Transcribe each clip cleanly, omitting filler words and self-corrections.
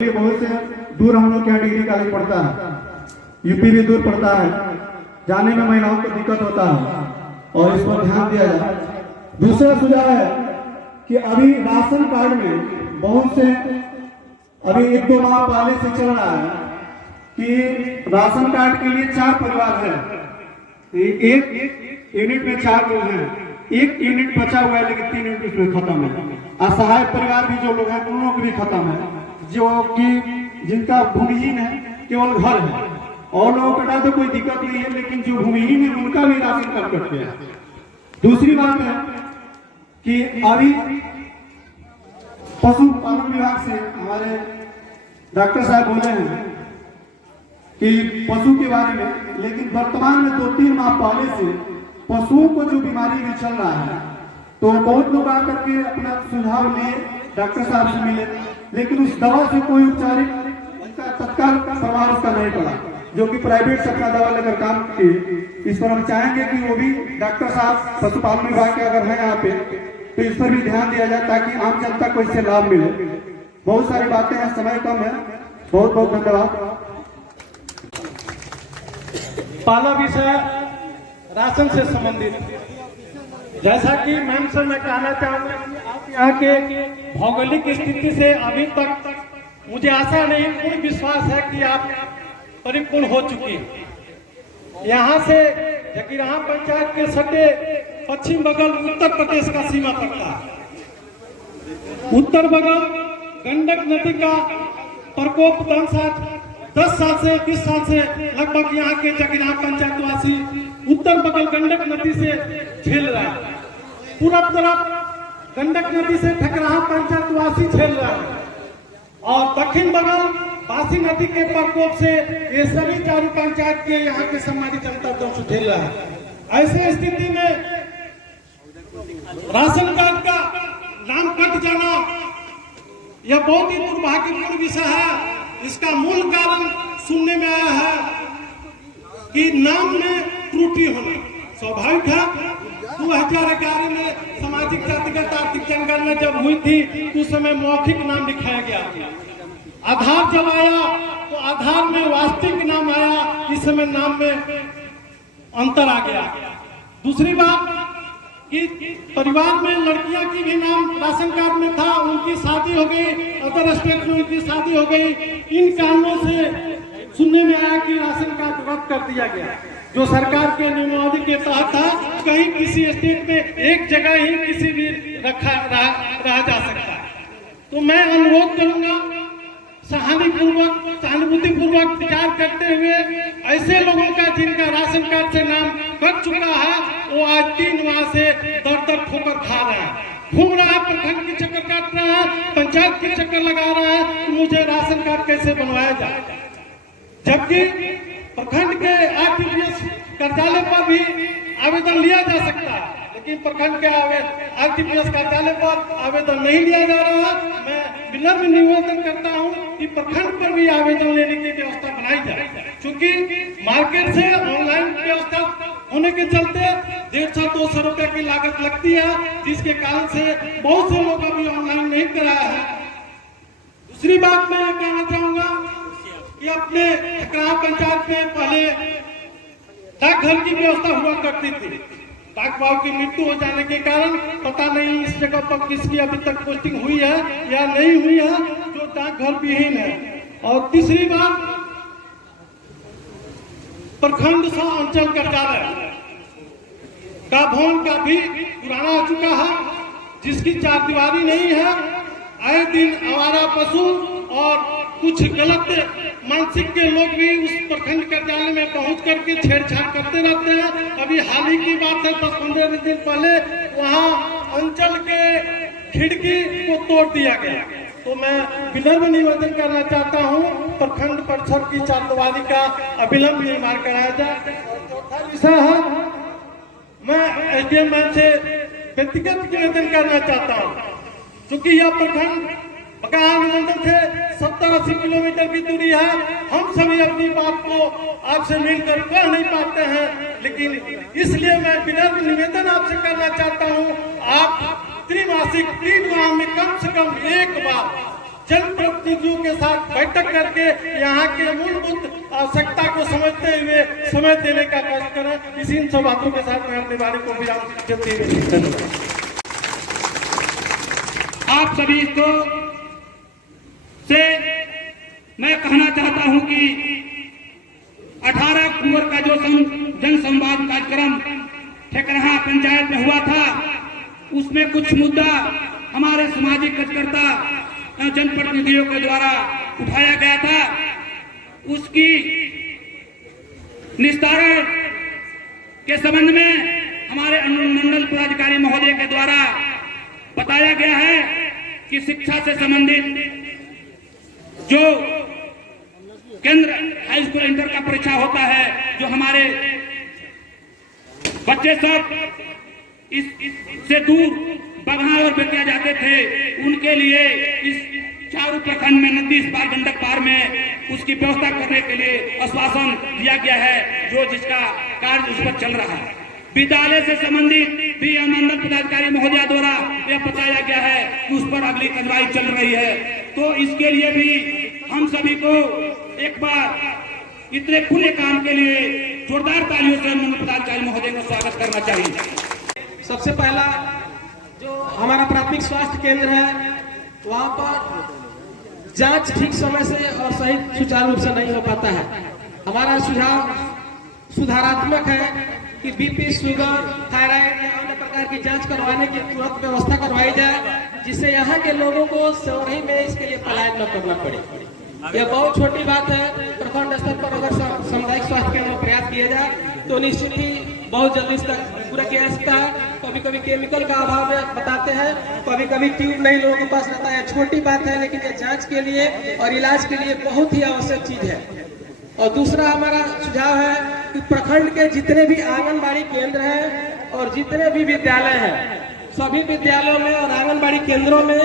बहुत से दूर हम लोग यहाँ डिग्री कॉलेज पढ़ता है, यूपी भी दूर पड़ता है, जाने में महिलाओं को दिक्कत होता है और इस पर ध्यान दिया जाए। दूसरा सुझाव है कि अभी राशन कार्ड में बहुत से अभी 1-2 माह पहले से चल रहा है कि राशन कार्ड के लिए 4 परिवार है, एक यूनिट में 4 लोग हैं, एक यूनिट बचा हुआ है लेकिन 3 यूनिट उसमें खत्म है। असहाय परिवार भी जो लोग हैं उन लोगों को भी खत्म है, जो कि जिनका भूमिहीन है, केवल घर है और लोगों का तो कोई दिक्कत नहीं है, लेकिन जो भूमिहीन है उनका भी राशन कार्ड कट गया। दूसरी बात है कि अभी पशुपालन विभाग से हमारे डॉक्टर साहब बोले हैं कि पशु के बारे में, लेकिन वर्तमान में 2-3 माह पहले से पशुओं को जो बीमारी भी चल रहा है तो बहुत लोग आकर के अपना सुझाव लिए डॉक्टर साहब से मिले, लेकिन उस दवा से कोई उपचारिक तत्काल प्रभाव उसका नहीं पड़ा, जो कि प्राइवेट से अपना दवा लेकर काम किए। इस पर हम चाहेंगे कि वो भी डॉक्टर साहब पशुपालन विभाग के अगर हैं यहाँ पे तो इस पर भी ध्यान दिया जाए ताकि आम जनता को इससे लाभ मिले। बहुत सारी बातें हैं, समय कम है। बहुत बहुत धन्यवाद। पहला विषय राशन से संबंधित, जैसा कि मैम से मैं कहना चाहूंगा कि आप यहाँ के भौगोलिक स्थिति से अभी तक मुझे आशा नहीं, पूर्ण विश्वास है कि आप परिपूर्ण हो चुकी है। यहाँ से जकीरहा पंचायत के सटे पश्चिम बगल उत्तर प्रदेश का सीमा पड़ता है। उत्तर बगल गंडक नदी का प्रकोप 10 साल से 20 साल से लगभग यहाँ के जकीरहा पंचायत वासी उत्तर बगल गंडक नदी से झेल रहा है। पूरब तरफ गंडक नदी से ठकराहा पंचायत वासी झेल रहा है और दक्षिण बगल बासी नदी के प्रकोप से ये सभी चारों पंचायत के यहाँ के समाजी जनता दंश झेल रहा है। ऐसे स्थिति में राशन कार्ड का नाम कट जाना यह बहुत ही दुर्भाग्यपूर्ण विषय है। इसका मूल कारण सुनने में आया है कि नाम में त्रुटि होना स्वाभाविक है। 2011 में सामाजिक जातिगत आर्थिक जनगणना जब हुई थी तो उस समय मौखिक नाम लिखाया गया। आधार जब आया तो आधार में वास्तविक नाम आया, इस समय नाम में अंतर आ गया। दूसरी बात कि परिवार में लड़कियां की भी नाम राशन कार्ड में था, उनकी शादी हो गई, अदर स्टेट में उनकी शादी हो गई। इन कारणों से सुनने में आया कि राशन कार्ड रद्द कर दिया गया, जो सरकार के नियमावली के तहत था। कहीं किसी स्टेट में एक जगह ही किसी भी रहा जा सकता है। तो मैं अनुरोध करूंगा सहानुभूति पूर्वक विचार करते हुए ऐसे लोगों का जिनका राशन कार्ड से नाम कट चुका है, वो आज 3 माह से दर ठोकर खा रहा है, घूम रहा है, प्रखंड के चक्कर काट रहा है, पंचायत के चक्कर लगा रहा है कि मुझे राशन कार्ड कैसे बनवाया जाए। जबकि प्रखंड के आरटीपीएस कार्यालय पर भी आवेदन लिया जा सकता है, लेकिन प्रखंड के आरटीपीएस कार्यालय पर आवेदन नहीं लिया जा रहा। मैं विनम्र निवेदन करता हूं कि प्रखंड पर भी आवेदन लेने की व्यवस्था बनाई जाए, क्योंकि मार्केट से ऑनलाइन व्यवस्था होने के चलते 150-200 रुपए की लागत लगती है, जिसके कारण से बहुत से लोग अभी ऑनलाइन नहीं कराया है। दूसरी बात मैं कहना चाहूंगा कि अपने ठकराहा पंचायत में पहले डाकघर की व्यवस्था हुआ करती थी। डाक बाबू की मृत्यु हो जाने के कारण पता नहीं इस जगह पर किसकी अभी तक पोस्टिंग हुई है या नहीं हुई है, जो डाकघर विहीन है। और तीसरी बात, प्रखंड सह अंचल कार्यालय का भवन का भी पुराना हो चुका है, जिसकी 4 दीवारी नहीं है। आए दिन आवारा पशु और कुछ गलत मानसिक के लोग भी उस प्रखंड कार्यालय में पहुंच करके छेड़छाड़ करते रहते हैं। अभी हाल ही की बात है, 10-15 दिन पहले वहां अंचल के खिड़की को तोड़ दिया गया। तो मैं विनम्र निवेदन करना चाहता हूं, प्रखंड परिषद की 4 दीवारी का अविलंब निर्माण कराया जाए। चौथा विषय है, मैं एसडीएम से व्यक्तिगत निवेदन करना चाहता हूं, क्योंकि यह प्रखंड बकाया मंडल से 70-80 किलोमीटर की दूरी है। हम सभी अपनी बात को आपसे मिलकर कह नहीं पाते हैं, लेकिन इसलिए मैं विनम्र निवेदन आपसे करना चाहता हूं, आप त्रिमासिक 3 माह में कम से कम एक बार जनप्रतिनिधियों के साथ बैठक करके यहाँ के मूलभूत आवश्यकता को समझते हुए समय देने का प्रयास करें। इसी इन सब बातों के साथ मैं अपने बारे को विराम देते हुए धन्यवाद। आप सभी को से मैं कहना चाहता हूं कि 18 अक्टूबर का जो जन संवाद कार्यक्रम ठेकरहा पंचायत में हुआ था, उसमें कुछ मुद्दा हमारे सामाजिक कार्यकर्ता जनप्रतिनिधियों के द्वारा उठाया गया था। उसकी निस्तारण के संबंध में हमारे अनुमंडल पदाधिकारी महोदय के द्वारा बताया गया है कि शिक्षा से संबंधित जो केंद्र हाई स्कूल इंटर का परीक्षा होता है, जो हमारे बच्चे सब इससे दूर बगहा और बेतिया जाते थे, उनके लिए इस चारू प्रखंड में नदी इस पार गंडक पार में उसकी व्यवस्था करने के लिए आश्वासन दिया गया है, जो जिसका कार्य उस पर चल रहा है। विद्यालय से संबंधित भी अनुमंडल पदाधिकारी महोदय द्वारा यह बताया गया है कि उस पर अगली कार्रवाई चल रही है। तो इसके लिए भी हम सभी को एक बार इतने खुले काम के लिए जोरदार तालियों से अनुमंडल पदाधिकारी महोदय को स्वागत करना चाहिए। सबसे पहला जो हमारा प्राथमिक स्वास्थ्य केंद्र है, वहाँ पर जांच ठीक समय से और सही सुचारू रूप से नहीं हो पाता है। हमारा सुझाव सुधारात्मक है कि बीपी, शुगर, थायराइड या अन्य प्रकार की जांच करवाने की तुरंत व्यवस्था करवाई जाए, जिससे यहाँ के लोगों को सौरही में इसके लिए पलायन न करना पड़े। यह बहुत छोटी बात है। प्रखंड स्तर पर अगर सामुदायिक स्वास्थ्य केंद्र में प्रयास किया जाए तो निश्चित ही बहुत जल्दी इसका पूरा किया जा सकता है। कभी कभी केमिकल का अभाव में बताते हैं, कभी कभी ट्यूब नहीं लोगों के पास रहता है। छोटी बात है, लेकिन यह जांच के लिए और इलाज के लिए बहुत ही आवश्यक चीज है। और दूसरा हमारा सुझाव है कि प्रखंड के जितने भी आंगनबाड़ी केंद्र हैं और जितने भी विद्यालय हैं, सभी विद्यालयों में और आंगनबाड़ी केंद्रों में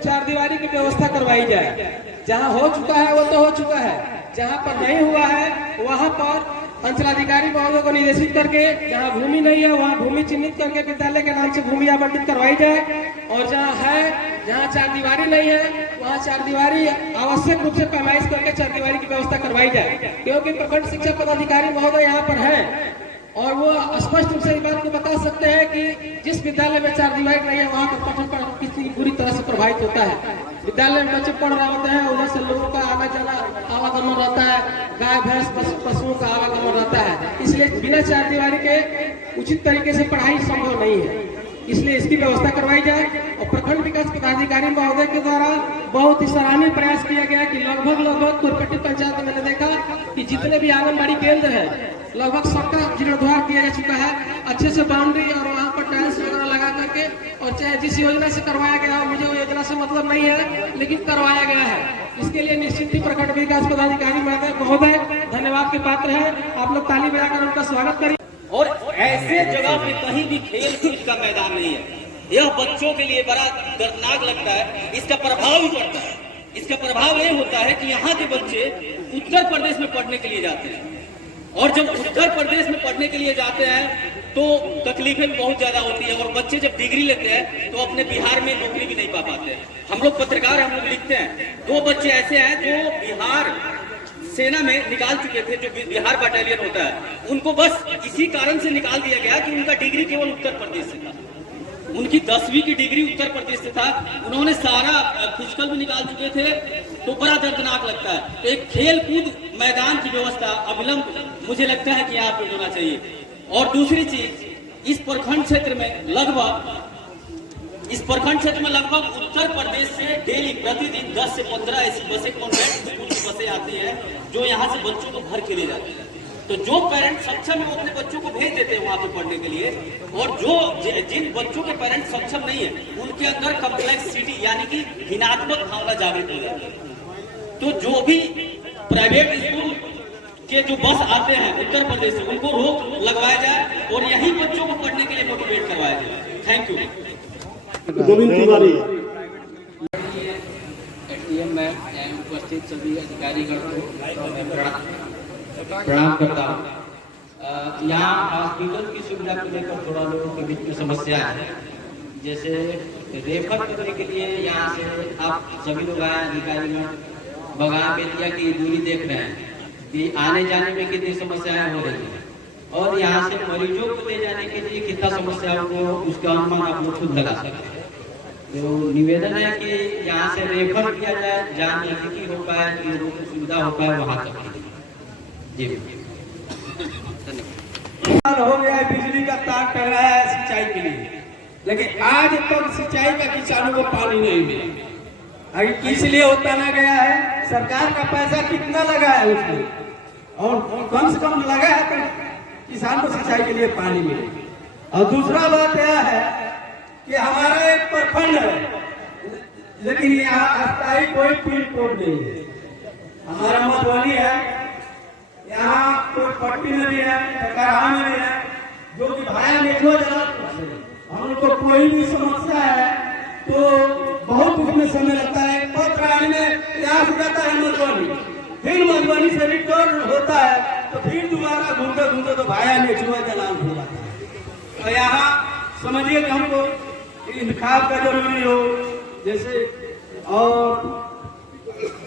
चारदीवारी की व्यवस्था करवाई जाए। जहां हो चुका है वो तो हो चुका है, जहां पर नहीं हुआ है वहां पर अंचलाधिकारी महोदय को निर्देशित करके, जहां भूमि नहीं है वहां भूमि चिन्हित करके विद्यालय के नाम से भूमि आवंटित करवाई जाए। और जहां है, जहां चारदीवारी नहीं है, वहां चारदीवारी आवश्यक रूप से पैमाइश करके चारदीवारी की व्यवस्था करवाई जाए। क्योंकि प्रखंड शिक्षा पदाधिकारी महोदय यहाँ पर है और वो स्पष्ट रूप से इस बात को बता सकते हैं कि जिस विद्यालय में चारदीवारी नहीं है वहाँ का पठन पर कितनी बुरी तरह से प्रभावित होता है। विद्यालय में बच्चे पढ़ रहे होते हैं, उधर से लोगों का आना जाना आवागमन रहता है, गाय भैंस पशुओं का आवागमन रहता है। इसलिए बिना चारदीवारी के उचित तरीके से पढ़ाई संभव नहीं है। इसलिए इसकी व्यवस्था करवाई जाए। और प्रखंड विकास पदाधिकारी महोदय के द्वारा बहुत ही सराहनीय प्रयास किया गया कि लगभग कोरपेटी पंचायत में मैंने देखा कि जितने भी आंगनबाड़ी केंद्र है लगभग सबका जीर्णोद्धार किया जा चुका है। अच्छे से बाउंड्री और वहाँ पर टाइल्स वगैरह लगा करके, और चाहे जिस योजना से करवाया गया हो, मुझे वो योजना से मतलब नहीं है, लेकिन करवाया गया है। इसके लिए निश्चित ही प्रखंड विकास पदाधिकारी महोदय धन्यवाद के पात्र है। आप लोग ताली बजाकर उनका स्वागत करिए। और ऐसे जगह पे कहीं भी खेल कूद का मैदान नहीं है। यह बच्चों के लिए बड़ा दर्दनाक लगता है। इसका प्रभाव भी पड़ता है। इसका प्रभाव ये होता है कि यहाँ के बच्चे उत्तर प्रदेश में पढ़ने के लिए जाते हैं, और जब उत्तर प्रदेश में पढ़ने के लिए जाते हैं तो तकलीफें बहुत ज्यादा होती है। और बच्चे जब डिग्री लेते हैं तो अपने बिहार में नौकरी भी नहीं पा पाते हैं। हम लोग पत्रकार, हम लोग लिखते हैं, 2 बच्चे ऐसे हैं जो बिहार सेना में निकाल चुके थे, जो बिहार बटालियन होता है, उनको बस इसी कारण से निकाल दिया गया कि उनका डिग्री केवल उत्तर प्रदेश से था। उनकी 10वीं की डिग्री उत्तर प्रदेश से था। उन्होंने सारा फिजिकल भी निकाल चुके थे। तो बड़ा दर्दनाक लगता है। एक खेल कूद मैदान की व्यवस्था अविलंब मुझे लगता है कि यहाँ पे होना चाहिए। और दूसरी चीज, इस प्रखंड क्षेत्र में लगभग उत्तर प्रदेश से डेली प्रतिदिन 10 से 15 ऐसी बसें कॉन्वेंट स्कूल की बसें आती हैं जो यहाँ से बच्चों को भर के ले जाती हैं। तो जो पेरेंट्स सक्षम है वो अपने बच्चों को भेज देते हैं वहाँ पे पढ़ने के लिए, और जिन बच्चों के पेरेंट्स सक्षम नहीं है उनके अंदर कॉम्प्लेक्सिटी यानी कि हीनात्मक भावना जागृत हो जाती है। तो जो भी प्राइवेट स्कूल के जो बस आते हैं उत्तर प्रदेश से, उनको रोक लगवाया जाए और यही बच्चों को पढ़ने के लिए मोटिवेट करवाया जाए। Thank you. Govind Tiwari. SDM ma'am एवं उपस्थित सभी अधिकारीगण को प्रणाम करता हूँ। यहाँ हॉस्पिटल की सुविधा को लेकर थोड़ा लोगों के बीच में समस्या है। जैसे रेफर करने के लिए यहाँ से आप सभी लोग आए अधिकारीगण बगान बेतिया की दूरी देख रहे हैं कि आने जाने में कितनी समस्याएं हो रही हैं और यहाँ से मरीजों को ले जाने के लिए कितना समस्याओं को उसका अनुमान आप लोग खुद लगा सकते हैं। तो निवेदन है कि यहाँ से रेफर किया जाए, जहाँ नजदीकी हो पाए, लोगों को सुविधा हो पाए वहाँ तक। जी हो गया है, बिजली का तार टंगाया है सिंचाई के लिए, लेकिन आज तक सिंचाई का किसानों को पानी नहीं मिला। अभी किस लिए होता ना गया है, सरकार का पैसा कितना लगा है उसमें और कम से कम लगा है तो किसान को सिंचाई के लिए पानी मिले। और दूसरा बात यह है कि हमारा एक प्रखंड है लेकिन यहाँ अस्थायी कोई पिन कोड नहीं है। हमारा मधुबनी है, यहाँ कोई पट्टी नहीं है, टकराहा नहीं है, जो कि भाया नेचुआ जला हम लोग को कोई भी समस्या है तो बहुत उसमें समय लगता है। पत्र आने में यहाँ से जाता है मधुबनी, फिर मधुबनी से रिटर्न होता है तो फिर दोबारा घूमते घूमते तो भाया नेचुआ जलाल हो जाता है। तो यहाँ समझिए कि हमको इंतखाब का जरूरी हो, जैसे और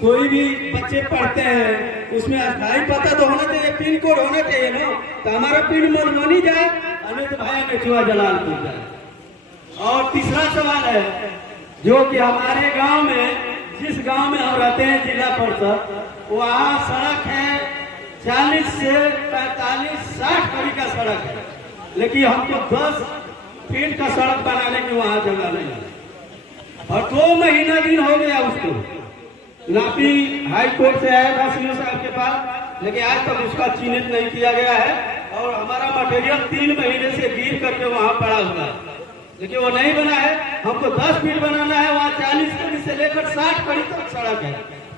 कोई भी बच्चे पढ़ते हैं उसमें अस्थायी पता तो होना चाहिए, पिन कोड होना चाहिए ना, तो हमारा पिन मधुबनी जाए नहीं तो भाया नेचुआ जलालपुर जाए। और तीसरा सवाल है जो कि हमारे गांव में, जिस गांव में हम रहते हैं जिला परिषद, वहाँ सड़क है 40 से 45-60 कड़ी का सड़क है, लेकिन हमको 10 फीट का सड़क बनाने की वहाँ जगह नहीं है। और 2 महीना दिन हो गया उसको, नापी हाई कोर्ट से आया था सीओ साहब के पास, लेकिन आज तक उसका चिन्हित नहीं किया गया है। और हमारा मटेरियल 3 महीने से गिर करके वहाँ पड़ा हुआ है, लेकिन वो नहीं बना है। हमको 10 फीट बनाना है, वहाँ 40 कड़ी से लेकर 60 कड़ी तक सड़क है,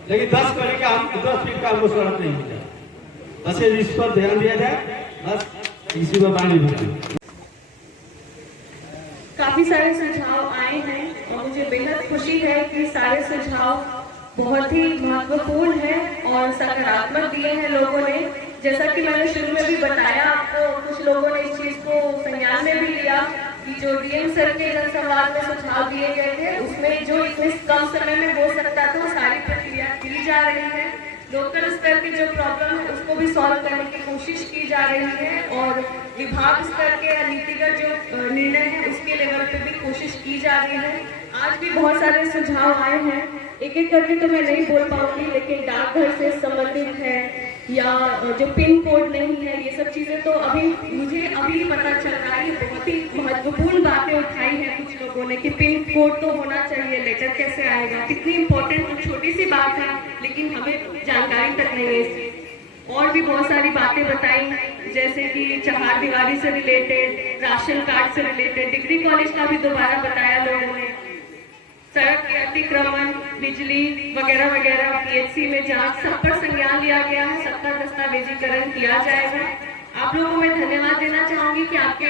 लेकिन 10 फीट का हमको सड़क नहीं मिला। बस इस पर ध्यान दिया जाए, बस इसी पर पानी भरती। काफी सारे सुझाव आए हैं और मुझे बेहद खुशी है कि सारे सुझाव बहुत ही महत्वपूर्ण है और सकारात्मक दिए हैं लोगों ने। जैसा कि मैंने शुरू में भी बताया आपको, कुछ लोगों ने इस चीज को संज्ञान में भी लिया कि जो डीएम सर के जनसंवाद में सुझाव दिए गए थे उसमें जो इतने कम समय में हो सकता था सारी प्रक्रिया की जा रही है। लोकल स्तर की जो प्रॉब्लम है उसको भी सॉल्व करने की कोशिश की जा रही है और विभाग स्तर के नीतिगत जो निर्णय है उसके लेवल पे भी कोशिश की जा रही है। आज भी बहुत सारे सुझाव आए हैं, एक एक करके तो मैं नहीं बोल पाऊंगी, लेकिन डाकघर से संबंधित है या जो पिन कोड नहीं है, ये सब चीजें तो मुझे अभी पता चल रहा है। बहुत ही महत्वपूर्ण बातें उठाई हैं कुछ लोगों ने कि पिन कोड तो होना चाहिए, लेटर कैसे आएगा, कितनी इम्पोर्टेंट छोटी सी बात है लेकिन हमें जानकारी तक नहीं है इसकी। और भी बहुत सारी बातें बताई, जैसे कि चहार दीवारी से रिलेटेड, राशन कार्ड से रिलेटेड, डिग्री कॉलेज का भी दोबारा बताया लोगों ने, सड़क के अतिक्रमण, बिजली वगैरह वगैरह, पीएचसी में जांच, सब पर संज्ञान लिया गया है, सबका दस्तावेजीकरण किया जाएगा। आप लोगों को मैं धन्यवाद देना चाहूंगी कि आपके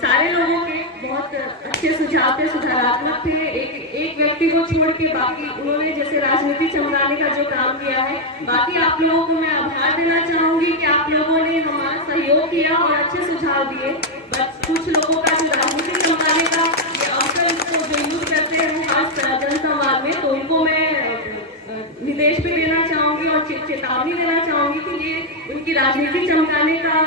सारे लोगों के बहुत अच्छे सुझाव थे, सुधारात्मक थे। एक व्यक्ति को छोड़ के बाकी उन्होंने जैसे राजनीति चमकाने का जो काम किया है, बाकी आप लोगों को मैं आभार देना चाहूंगी कि आप लोगों ने हमारा सहयोग किया और अच्छे सुझाव दिए। बस कुछ लोगों का जो राजनीति चमकाने का अवसर जो यूज करते हैं जनसंवाद में, तो उनको मैं निर्देश भी देना चाहूंगी और चेतावनी देना चाहूंगी कि ये उनकी राजनीति चमकाने का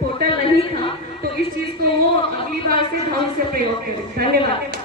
पोर्टल नहीं था, तो इस चीज को वो अगली बार से ढंग से प्रयोग करें। धन्यवाद।